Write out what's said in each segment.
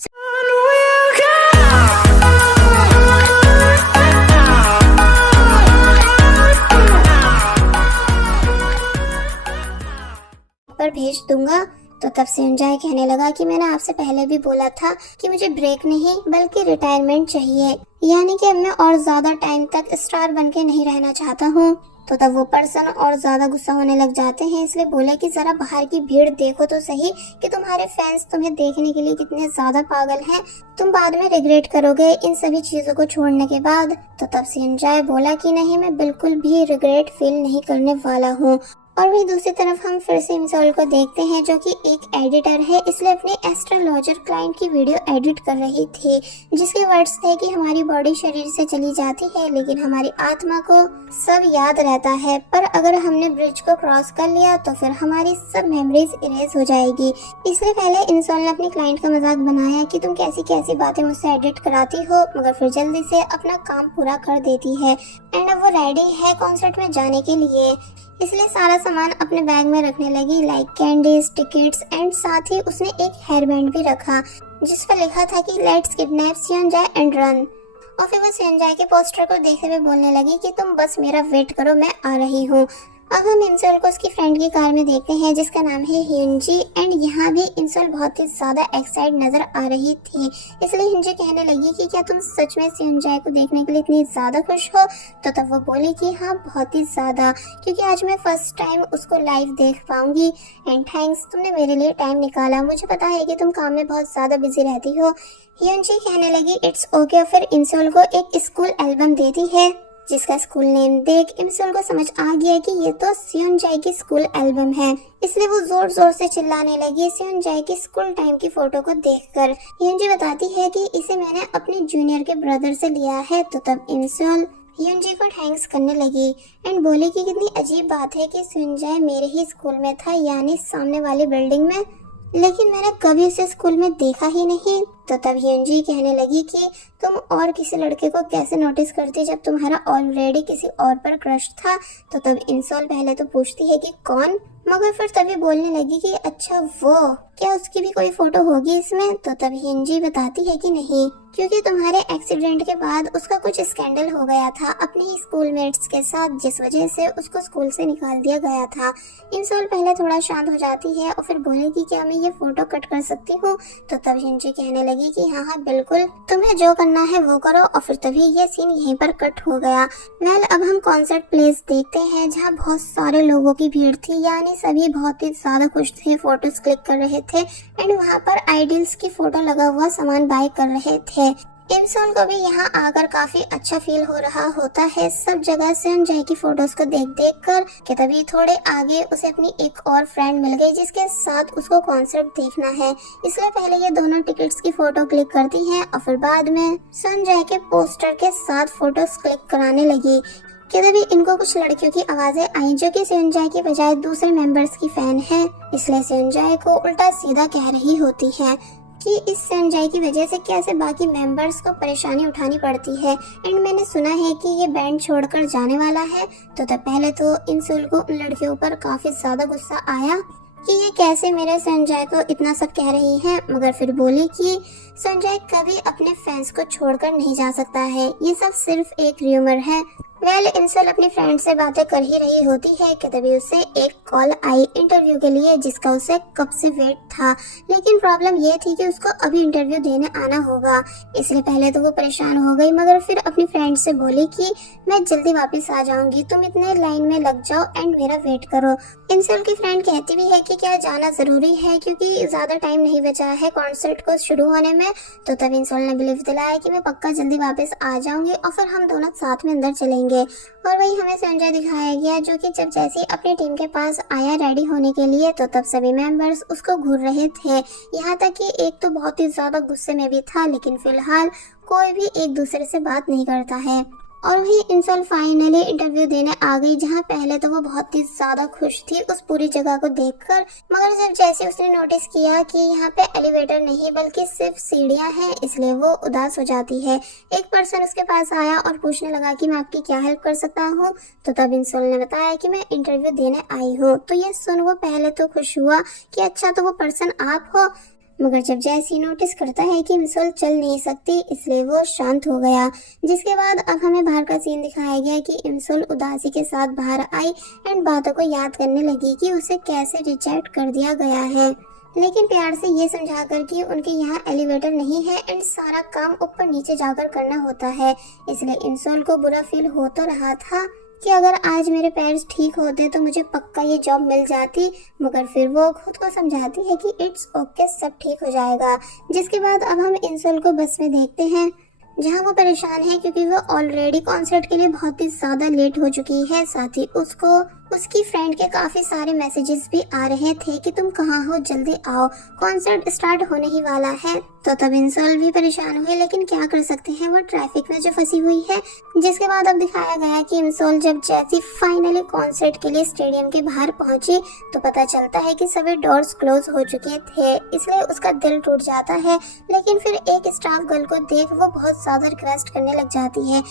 पर भेज दूंगा। तो तब संजय कहने लगा कि मैंने आपसे पहले भी बोला था कि मुझे ब्रेक नहीं बल्कि रिटायरमेंट चाहिए, यानी कि मैं और ज्यादा टाइम तक स्टार बनके नहीं रहना चाहता हूँ। तो तब वो पर्सन और ज्यादा गुस्सा होने लग जाते हैं, इसलिए बोले कि जरा बाहर की भीड़ देखो तो सही कि तुम्हारे फैंस तुम्हें देखने के लिए कितने ज्यादा पागल हैं। तुम बाद में रिग्रेट करोगे इन सभी चीजों को छोड़ने के बाद। तो तब संजय बोला कि नहीं, मैं बिल्कुल भी रिग्रेट फील नहीं करने वाला हूँ। और वही दूसरी तरफ हम फिर से इंसोल को देखते हैं, जो कि एक एडिटर है, इसलिए अपने एस्ट्रोलॉजर क्लाइंट की वीडियो एडिट कर रही थी, जिसके वर्ड्स थे कि हमारी बॉडी शरीर से चली जाती है लेकिन हमारी आत्मा को सब याद रहता है, पर अगर हमने ब्रिज को क्रॉस कर लिया तो फिर हमारी सब मेमोरीज इरेज हो जाएगी। इसलिए पहले इंसोल ने अपने क्लाइंट का मजाक बनाया कि तुम कैसी कैसी बातें मुझसे एडिट कराती हो, मगर फिर जल्दी से अपना काम पूरा कर देती है। एंड अब वो रेडी है कॉन्सर्ट में जाने के लिए, इसलिए सारा सामान अपने बैग में रखने लगी, लाइक कैंडीज, टिकट्स एंड साथ ही उसने एक हेयर बैंड भी रखा जिस पर लिखा था कि let's kidnap Sanjay and run. और फिर वो संजय के पोस्टर को देखते हुए बोलने लगी कि तुम बस मेरा वेट करो, मैं आ रही हूँ। अब हम इंसोल को उसकी फ्रेंड की कार में देखते हैं जिसका नाम है हियनजी, एंड यहाँ भी इंसोल बहुत ही ज्यादा एक्साइट नजर आ रही थी, इसलिए हियनजी कहने लगी कि क्या तुम सच में संजय को देखने के लिए इतनी ज्यादा खुश हो। तो तब वो बोली कि हाँ, बहुत ही ज्यादा, क्योंकि आज मैं फर्स्ट टाइम उसको लाइव देख पाऊंगी। एंड थैंक्स, तुमने मेरे लिए टाइम निकाला, मुझे पता है कि तुम काम में बहुत ज्यादा बिजी रहती हो। हियनजी कहने लगी इट्स ओके, फिर इंसोल को एक स्कूल एल्बम देती है जिसका स्कूल नेम देख इंसोल को समझ आ गया कि ये तो संजय की स्कूल एल्बम है, इसलिए वो जोर जोर से चिल्लाने लगी संजय की स्कूल टाइम की फोटो को देखकर। हियनजी बताती है कि इसे मैंने अपने जूनियर के ब्रदर से लिया है। तो तब इंसोल हियनजी को थैंक्स करने लगी एंड बोली कि कितनी अजीब बात है कि संजय मेरे ही स्कूल में था, यानी सामने वाली बिल्डिंग में, लेकिन मैंने कभी उसे स्कूल में देखा ही नहीं। तो तब हियनजी कहने लगी कि तुम और किसी लड़के को कैसे नोटिस करती जब तुम्हारा ऑलरेडी किसी और पर क्रश था। तो तब इंसोल पहले तो पूछती है कि कौन, मगर फिर तभी बोलने लगी कि अच्छा वो, क्या उसकी भी कोई फोटो होगी इसमें। तो तब हियनजी बताती है कि नहीं, क्योंकि तुम्हारे एक्सीडेंट के बाद उसका कुछ स्कैंडल हो गया था अपने ही स्कूलमेट्स के साथ, जिस वजह से उसको स्कूल से निकाल दिया गया था। इंसोल पहले थोड़ा शांत हो जाती है और फिर बोलेगी क्या मैं ये फोटो कट कर सकती हूँ। तो तब हियनजी कहने लगी कि हाँ हाँ बिल्कुल, तुम्हें जो करना है वो करो। और फिर तभी ये सीन यहीं पर कट हो गया। वेल, अब हम कॉन्सर्ट प्लेस देखते हैं जहाँ बहुत सारे लोगों की भीड़ थी, यानी सभी बहुत ही ज्यादा खुश थे, फोटोज क्लिक कर रहे थे एंड वहाँ पर आइडल्स की फोटो लगा हुआ सामान बाय कर रहे थे। इंसोल को भी यहाँ आकर काफी अच्छा फील हो रहा होता है सब जगह संजय की फोटोज को देख देख कर कि तभी थोड़े आगे उसे अपनी एक और फ्रेंड मिल गई जिसके साथ उसको कॉन्सर्ट देखना है, इसलिए पहले ये दोनों टिकट्स की फोटो क्लिक करती हैं और फिर बाद में संजय के पोस्टर के साथ फोटोज क्लिक कराने लगी कि तभी इनको कुछ लड़कियों की आवाजें आई जो कि संजय की बजाय दूसरे मेंबर्स की फैन है, इसलिए संजय को उल्टा सीधा कह रही होती है कि इस संजय की वजह से कैसे बाकी मेंबर्स को परेशानी उठानी पड़ती है एंड मैंने सुना है कि ये बैंड छोड़कर जाने वाला है। तो तब पहले तो इंसोल को उन लड़कियों पर काफी ज्यादा गुस्सा आया कि ये कैसे मेरे संजय को इतना सब कह रही हैं, मगर फिर बोली कि संजय कभी अपने फैंस को छोड़कर नहीं जा सकता है, ये सब सिर्फ एक र्यूमर है। वेल, इंसोल अपनी फ्रेंड से बातें कर ही रही होती है कि तभी उसे एक कॉल आई इंटरव्यू के लिए जिसका उसे कब से वेट था, लेकिन प्रॉब्लम ये थी कि उसको अभी इंटरव्यू देने आना होगा, इसलिए पहले तो वो परेशान हो गई, मगर फिर अपनी फ्रेंड से बोली कि मैं जल्दी वापस आ जाऊंगी, तुम इतने लाइन में लग जाओ एंड मेरा वेट करो। इंसोल की फ्रेंड कहती भी है कि क्या जाना जरूरी है क्योंकि ज्यादा टाइम नहीं बचा है कॉन्सर्ट को शुरू होने में। तो तब इंसोल ने बिलीव दिलाया कि मैं पक्का जल्दी वापस आ जाऊंगी और फिर हम दोनों साथ में अंदर चलेंगे। और वही हमें संजय दिखाया गया जो कि जब जैसे अपनी टीम के पास आया रेडी होने के लिए तो तब सभी मेंबर्स उसको घूर रहे थे, यहाँ तक कि एक तो बहुत ही ज्यादा गुस्से में भी था, लेकिन फिलहाल कोई भी एक दूसरे से बात नहीं करता है। और वही इंसोल फाइनली इंटरव्यू देने आ गई जहाँ पहले तो वो बहुत ही ज्यादा खुश थी उस पूरी जगह को देखकर, मगर जब जैसे उसने नोटिस किया कि यहाँ पे एलिवेटर नहीं बल्कि सिर्फ सीढ़ियाँ हैं, इसलिए वो उदास हो जाती है। एक पर्सन उसके पास आया और पूछने लगा कि मैं आपकी क्या हेल्प कर सकता हूँ। तो तब इंसोल ने बताया कि मैं इंटरव्यू देने आई हूँ। तो ये सुन वो पहले तो खुश हुआ कि अच्छा तो वो पर्सन आप हो, मगर जब जैसी नोटिस करता है कि इंसोल चल नहीं सकती, इसलिए वो शांत हो गया। जिसके बाद अब हमें बाहर का सीन दिखाया गया कि इंसोल उदासी के साथ बाहर आई एंड बातों को याद करने लगी कि उसे कैसे रिजेक्ट कर दिया गया है, लेकिन प्यार से ये समझाकर कि उनके यहाँ एलिवेटर नहीं है एंड सारा काम ऊपर नीचे जाकर करना होता है। इसलिए इंसोल को बुरा फील हो तो रहा था कि अगर आज मेरे पैर ठीक होते तो मुझे पक्का ये जॉब मिल जाती, मगर फिर वो खुद को समझाती है कि इट्स ओके, सब ठीक हो जाएगा। जिसके बाद अब हम इंसोल को बस में देखते हैं, जहाँ वो परेशान है क्योंकि वो ऑलरेडी कॉन्सर्ट के लिए बहुत ही ज्यादा लेट हो चुकी है। साथ ही उसको उसकी फ्रेंड के काफी सारे मैसेजेस भी आ रहे थे कि तुम कहाँ हो, जल्दी आओ, कॉन्सर्ट स्टार्ट होने ही वाला है। तो तब इंसोल भी परेशान हुए, लेकिन क्या कर सकते हैं, वो ट्रैफिक में जो फंसी हुई है। जिसके बाद अब दिखाया गया कि इंसोल जब जैसी फाइनली कॉन्सर्ट के लिए स्टेडियम के बाहर पहुंची तो पता चलता है कि सभी डोर्स क्लोज हो चुके थे, इसलिए उसका दिल टूट जाता है। लेकिन फिर एक स्टाफ गर्ल को देख वो बहुत ज्यादा रिक्वेस्ट करने लग जाती है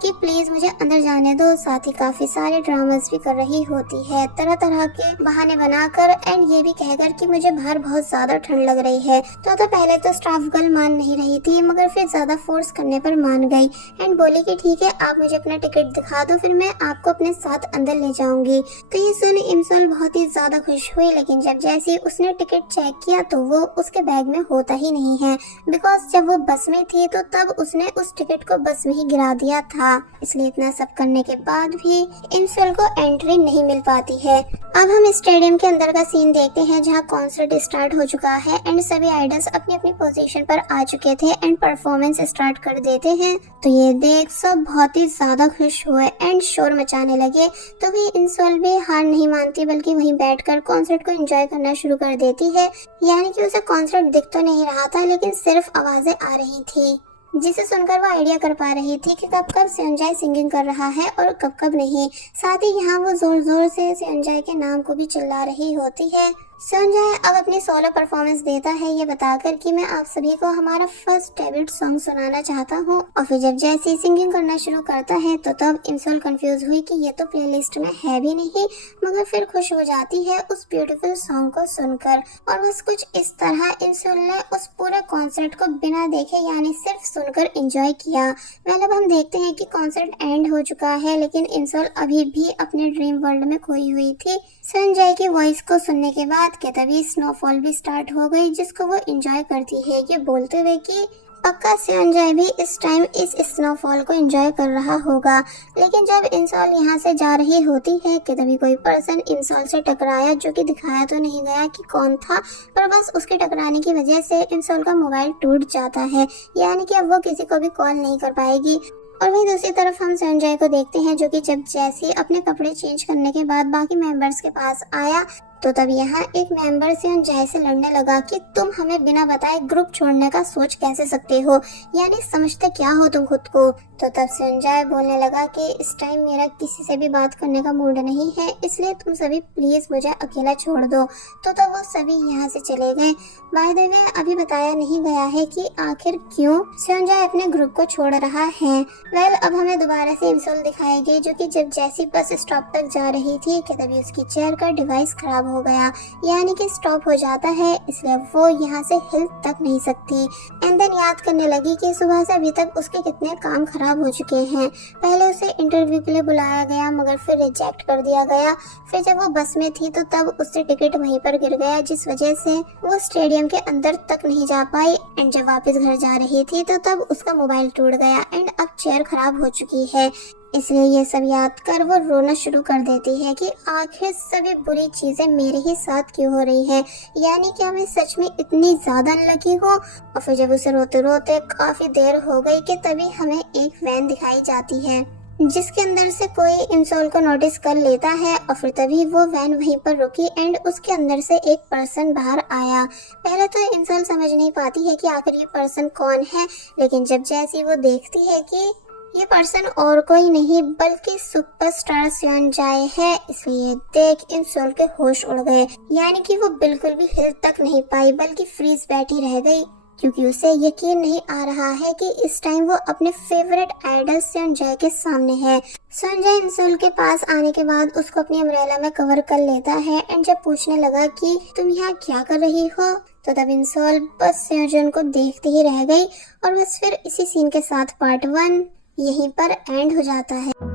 कि प्लीज मुझे अंदर जाने दो। साथ ही काफी सारे ड्रामास भी कर रही होती है, तरह तरह के बहाने बनाकर एंड ये भी कहकर कि मुझे बाहर बहुत ज्यादा ठंड लग रही है। तो पहले तो स्टाफ गर्ल मान नहीं रही थी, मगर फिर ज्यादा फोर्स करने पर मान गई एंड बोली कि ठीक है, आप मुझे अपना टिकट दिखा दो, फिर मैं आपको अपने साथ अंदर ले जाऊंगी। तो ये सुन इंसोल बहुत ही ज्यादा खुश हुई, लेकिन जब जैसे उसने टिकट चेक किया तो वो उसके बैग में होता ही नहीं है, बिकॉज जब वो बस में थी तो तब उसने उस टिकट को बस में ही गिरा दिया था। इसलिए इतना सब करने के बाद भी इंसोल को एंट्री नहीं मिल पाती है। अब हम स्टेडियम के अंदर का सीन देखते हैं, जहां कॉन्सर्ट स्टार्ट हो चुका है एंड सभी आइडल्स अपनी अपनी पोजीशन पर आ चुके थे एंड परफॉर्मेंस स्टार्ट कर देते हैं। तो ये देख सब बहुत ही ज्यादा खुश हुए एंड शोर मचाने लगे। तो भी इंसोल भी हार नहीं मानती, बल्कि वहीं बैठकर कॉन्सर्ट को एंजॉय करना शुरू कर देती है। यानी कि उसे कॉन्सर्ट दिख तो नहीं रहा था, लेकिन सिर्फ आवाजें आ रही थी, जिसे सुनकर वो आइडिया कर पा रही थी कि कब कब सेओनजाई सिंगिंग कर रहा है और कब कब नहीं। साथ ही यहाँ वो जोर जोर से सेओनजाई के नाम को भी चिल्ला रही होती है। सेओनजाई अब अपनी सोलो परफॉर्मेंस देता है, ये बताकर कि मैं आप सभी को हमारा फर्स्ट डेब्यूट सॉन्ग सुनाना चाहता हूँ। और फिर जब जैसे सिंगिंग करना शुरू करता है तो तब इंसोल कंफ्यूज हुई कि ये तो प्लेलिस्ट में है भी नहीं, मगर फिर खुश हो जाती है उस ब्यूटीफुल सॉन्ग को सुनकर। और बस कुछ इस तरह इंसोल ने उस पूरे कॉन्सर्ट को बिना देखे यानी सिर्फ सुनकर एंजॉय किया। अब हम देखते हैं कि कॉन्सर्ट एंड हो चुका है, लेकिन इंसोल अभी भी अपने ड्रीम वर्ल्ड में खोई हुई थी। सेओनजाई की वॉइस को सुनने के बाद के तभी स्नोफॉल भी स्टार्ट हो गई, जिसको वो एंजॉय करती है, ये बोलते हुए कि पक्का सेओनजाई भी इस टाइम इस स्नोफॉल को एंजॉय कर रहा होगा। लेकिन जब इंसोल यहाँ से जा रही होती है कि तभी कोई पर्सन इंसोल से टकराया, जो कि दिखाया तो नहीं गया कि कौन था, पर बस उसके टकराने की वजह से इंसोल का मोबाइल टूट जाता है, यानी कि अब वो किसी को भी कॉल नहीं कर पाएगी। और वहीं दूसरी तरफ हम सेओनजाई को देखते हैं, जो कि जब जैसे अपने कपड़े चेंज करने के बाद बाकी मेंबर्स के पास आया तो तब यहाँ एक मेंबर सेओनजाई से लड़ने लगा कि तुम हमें बिना बताए ग्रुप छोड़ने का सोच कैसे सकते हो, यानी समझते क्या हो तुम खुद को। तो तब सेओनजाई बोलने लगा कि इस टाइम मेरा किसी से भी बात करने का मूड नहीं है, इसलिए तुम सभी प्लीज मुझे अकेला छोड़ दो। तो तब वो सभी यहाँ से चले गए। बाय द वे अभी बताया नहीं गया है कि आखिर क्यों सेओनजाई अपने ग्रुप को छोड़ रहा है। अब हमें दोबारा से इंसोल दिखाई गई, जो कि जब जैसी बस स्टॉप तक जा रही थी कि तभी उसकी चेयर का डिवाइस खराब हो गया, यानी कि स्टॉप हो जाता है, इसलिए वो यहाँ से हिल तक नहीं सकती। एंड देन याद करने लगी कि सुबह से अभी तक उसके कितने काम खराब हो चुके हैं। पहले उसे इंटरव्यू के लिए बुलाया गया, मगर फिर रिजेक्ट कर दिया गया। फिर जब वो बस में थी तो तब उससे टिकट वहीं पर गिर गया, जिस वजह से वो स्टेडियम के अंदर तक नहीं जा पाई। एंड जब वापस घर जा रही थी तो तब उसका मोबाइल टूट गया एंड अब चेयर खराब हो चुकी है। इसलिए ये सब याद कर वो रोना शुरू कर देती है कि आखिर सभी बुरी चीजें मेरे ही साथ क्यों हो रही है, यानी क्या मैं सच में इतनी ज्यादा लकी हूँ। और फिर जब उसे रोते रोते काफी देर हो गई कि तभी हमें एक वैन दिखाई जाती है, जिसके अंदर से कोई इंसोल को नोटिस कर लेता है। और फिर तभी वो वैन वहीं पर रुकी एंड उसके अंदर से एक पर्सन बाहर आया। पहले तो इंसोल समझ नहीं पाती है कि आखिर ये पर्सन कौन है, लेकिन जब जैसी वो देखती है कि ये पर्सन और कोई नहीं बल्कि सुपरस्टार सेओनजाई है, इसलिए देख इंसोल के होश उड़ गए, यानी कि वो बिल्कुल भी हिल तक नहीं पाई बल्कि फ्रीज बैठी रह गई, क्योंकि उसे यकीन नहीं आ रहा है कि इस टाइम वो अपने फेवरेट आइडल सेओनजाए के सामने है। सेओनजाए इंसोल के पास आने के बाद उसको अपनी अम्ब्रेला में कवर कर लेता है एंड जब पूछने लगा कि तुम यहाँ क्या कर रही हो, तो तब इंसोल बस सेओजन को देखते ही रह गई और बस फिर इसी सीन के साथ पार्ट 1 यहीं पर एंड हो जाता है।